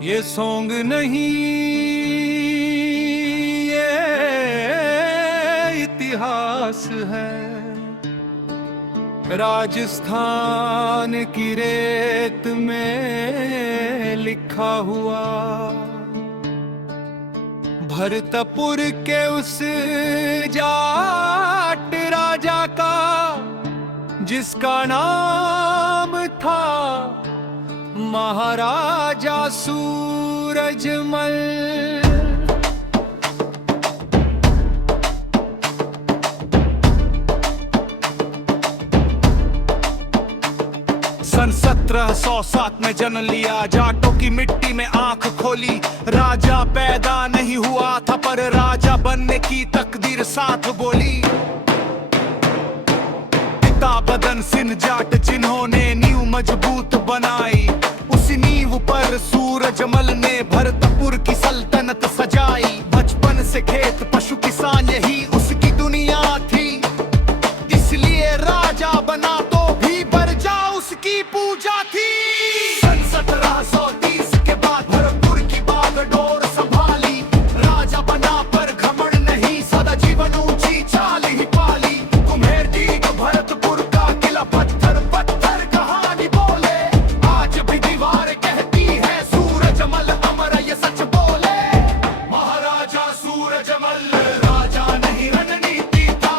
ये सॉन्ग नहीं, ये इतिहास है। राजस्थान की रेत में लिखा हुआ, भरतपुर के उस जाट राजा का जिसका नाम था महाराजा सूरजमल। सन 1707 में जन्म लिया, जाटों की मिट्टी में आंख खोली। राजा पैदा नहीं हुआ था पर राजा बनने की तकदीर साथ बोली। पिता बदन सिंह जाट जिन्होंने नींव मजबूत बनाई, उसी नींव पर सूरजमल ने भरतपुर की सल्तनत सजाई। बचपन से खेत पशु किसान यही उसकी दुनिया थी, इसलिए राजा बना तो भी प्रजा उसकी पूजा थी। सन 1730 के बाद भरतपुर की बागडोर संभाली। राजा बना पर घमंड नहीं, सदा जीवन ऊंची चाल ही पाली। कुम्हेर दीग भरतपुर का किला, पत्थर पत्थर कहानी बोले। आज भी दीवार कहती है सूरजमल अमर ये सच बोले। महाराजा सूरजमल राजा नहीं रणनीति था,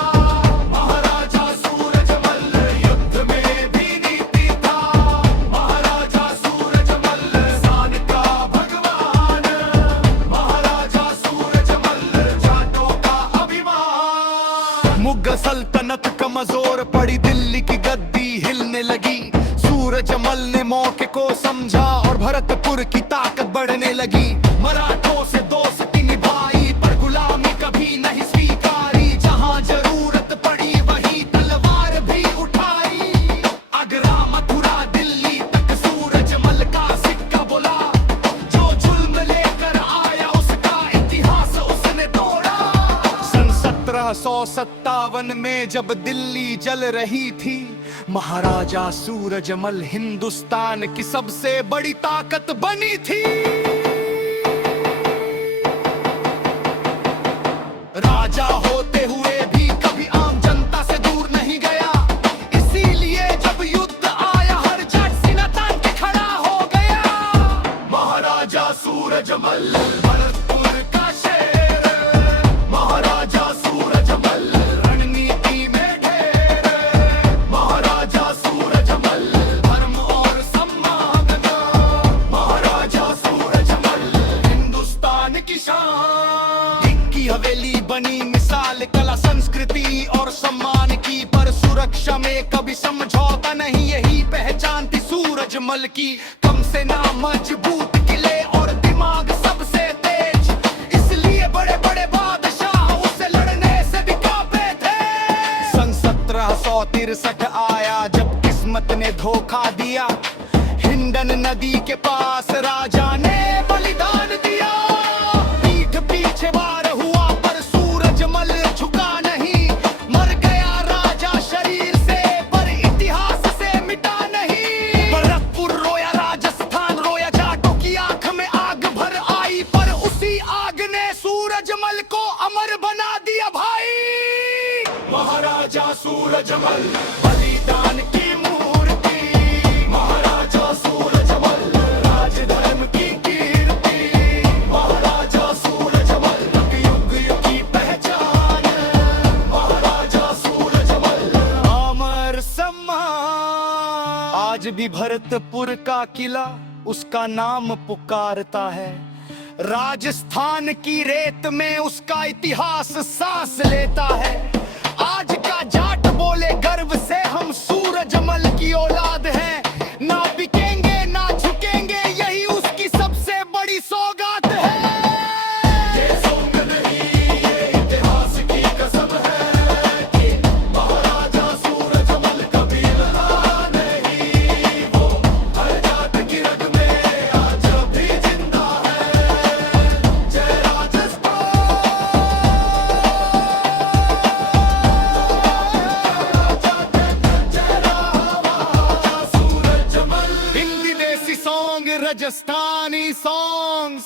महाराजा सूरजमल युद्ध में भी नीति था। महाराजा सूरजमल शान का भगवान, महाराजा सूरजमल जाटों का अभिमान। मुगल सल्तनत कमजोर पड़ी, दिल्ली की गद्दी हिलने लगी। सूरजमल ने मौके को समझा और भरतपुर की ताकत बढ़ने लगी। मराठों से दोस्ती निभाई पर गुलामी कभी नहीं स्वीकारी। जहां जरूरत पड़ी वहीं तलवार भी उठाई। आगरा मथुरा दिल्ली तक सूरजमल का सिक्का बोला। जो जुल्म लेकर आया उसका इतिहास उसने तोड़ा। सन 1757 में जब दिल्ली जल रही थी, महाराजा सूरजमल हिंदुस्तान की सबसे बड़ी ताकत बनी थी। राजा होते हुए भी कभी आम जनता से दूर नहीं गया, इसीलिए जब युद्ध आया हर जाट सीना तान के खड़ा हो गया। महाराजा सूरजमल भरतपुर का शेर, महाराजा सूरजमल रणनीति में ढेर। महाराजा सूरजमल धर्म और सम्मान, महाराजा सूरजमल हिंदुस्तान की शान। की हवेली बनी मिसाल कला संस्कृति और सम्मान की, पर सुरक्षा में कभी समझौता नहीं, यही पहचान थी सूरजमल की। कम से ना मजबूत किले और दिमाग सबसे तेज, इसलिए बड़े बड़े बादशाह उससे लड़ने से भी कांपे थे। सन 1763 आया जब किस्मत ने धोखा दिया। हिंडन नदी के पास राजा ने बलिदान दिया। पीठ पीछे वार हुआ पर सूरजमल झुका नहीं। मर गया राजा शरीर से पर इतिहास से मिटा नहीं। भरतपुर रोया, राजस्थान रोया, जाटों की आंख में आग भर आई, पर उसी आग ने सूरजमल को अमर बना दिया भाई। महाराजा सूरजमल बलिदान की मूर्ति, महाराजा सूरजमल राजधर्म की कीर्ति। महाराजा सूरजमल युग युग की पहचान, महाराजा सूरजमल अमर सम्मान। आज भी भरतपुर का किला उसका नाम पुकारता है। राजस्थान की रेत में उसका इतिहास सांस लेता है। आज का जाट बोले गर्व से हम सूरजमल की औलाद हैं। ना बिकेंगे ना झुकेंगे, यही उसकी सबसे बड़ी सौगात है। ये सॉन्ग नहीं, ये इतिहास की कसम है कि महाराजा सूरजमल कभी लड़ा नहीं। वो हर जाट की रग में आज भी जिंदा है। जय राजस्थान। जय रामा Rajasthani songs.